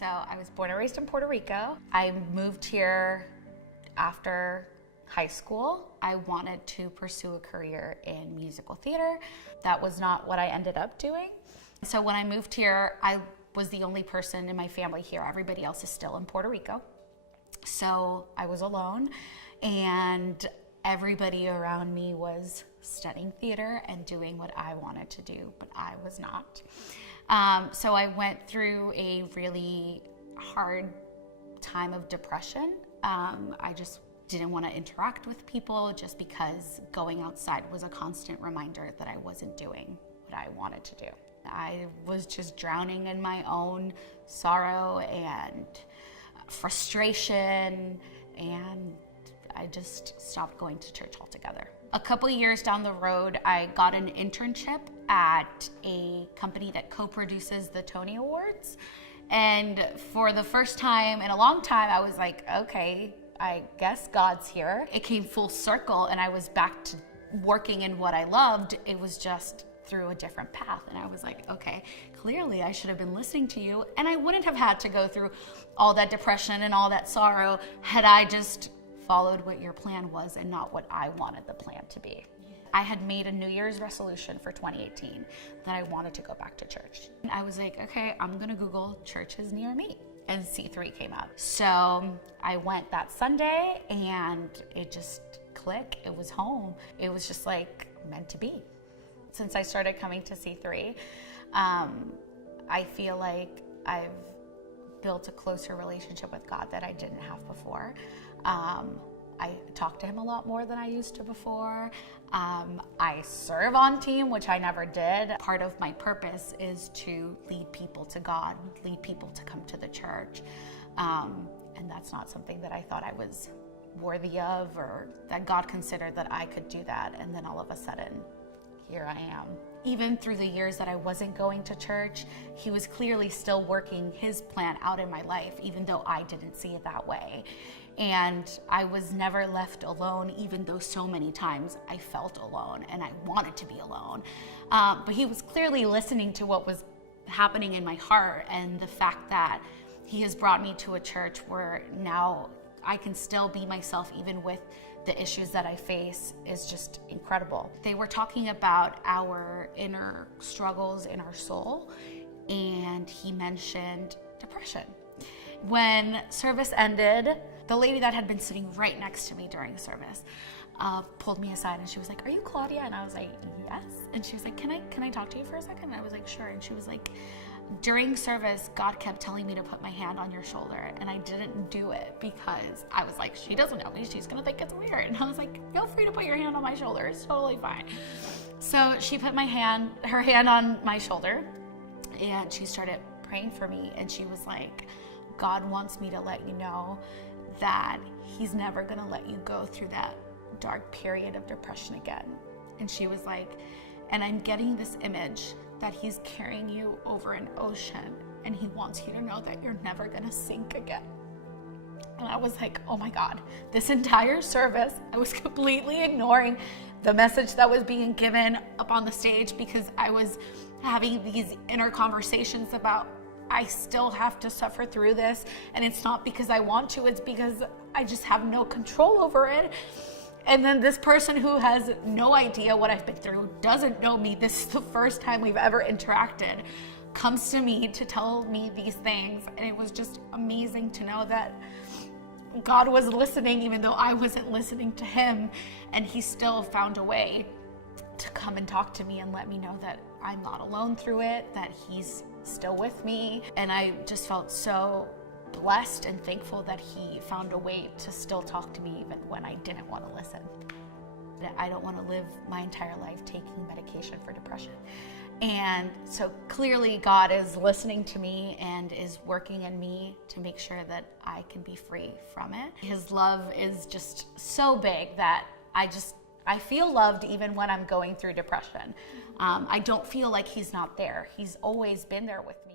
So I was born and raised in Puerto Rico. I moved here after high school. I wanted to pursue a career in musical theater. That was not what I ended up doing. So when I moved here, I was the only person in my family here. Everybody else is still in Puerto Rico. So I was alone, and everybody around me was studying theater and doing what I wanted to do, but I was not. So I went through a really hard time of depression. I just didn't want to interact with people just because going outside was a constant reminder that I wasn't doing what I wanted to do. I was just drowning in my own sorrow and frustration, and I just stopped going to church altogether. A couple of years down the road, I got an internship at a company that co-produces the Tony Awards. And for the first time in a long time, I was like, okay, I guess God's here. It came full circle, and I was back to working in what I loved. It was just through a different path. And I was like, okay, clearly I should have been listening to you. And I wouldn't have had to go through all that depression and all that sorrow had I just followed what your plan was and not what I wanted the plan to be. I had made a New Year's resolution for 2018 that I wanted to go back to church. And I was like, okay, I'm gonna Google churches near me. And C3 came up. So I went that Sunday, and it just clicked. It was home. It was just like meant to be. Since I started coming to C3, I feel like I've built a closer relationship with God that I didn't have before. I talk to him a lot more than I used to before. I serve on team, which I never did. Part of my purpose is to lead people to God, lead people to come to the church. And that's not something that I thought I was worthy of, or that God considered that I could do that. And then all of a sudden, here I am. Even through the years that I wasn't going to church, he was clearly still working his plan out in my life, even though I didn't see it that way. And I was never left alone, even though so many times I felt alone and I wanted to be alone. But he was clearly listening to what was happening in my heart, and the fact that he has brought me to a church where now I can still be myself even with the issues that I face is just incredible. They were talking about our inner struggles in our soul, and he mentioned depression. When service ended, the lady that had been sitting right next to me during service pulled me aside, and she was like, "Are you Claudia?" And I was like, "Yes." And she was like, Can I talk to you for a second?" And I was like, "Sure." And she was like, "During service, God kept telling me to put my hand on your shoulder, and I didn't do it because I was like, she doesn't know me. She's gonna think it's weird." And I was like, "Feel free to put your hand on my shoulder. It's totally fine." So she put her hand on my shoulder, and she started praying for me. And she was like, "God wants me to let you know that he's never gonna let you go through that dark period of depression again." And she was like, "And I'm getting this image that he's carrying you over an ocean, and he wants you to know that you're never gonna sink again." And I was like, oh my God, this entire service, I was completely ignoring the message that was being given up on the stage, because I was having these inner conversations about, I still have to suffer through this, and it's not because I want to, it's because I just have no control over it. And then this person who has no idea what I've been through, doesn't know me, this is the first time we've ever interacted, comes to me to tell me these things. And it was just amazing to know that God was listening, even though I wasn't listening to him. And he still found a way to come and talk to me and let me know that I'm not alone through it, that he's still with me. And I just felt so blessed and thankful that he found a way to still talk to me even when I didn't want to listen. I don't want to live my entire life taking medication for depression. And so clearly God is listening to me and is working in me to make sure that I can be free from it. His love is just so big that I feel loved even when I'm going through depression. I don't feel like he's not there. He's always been there with me.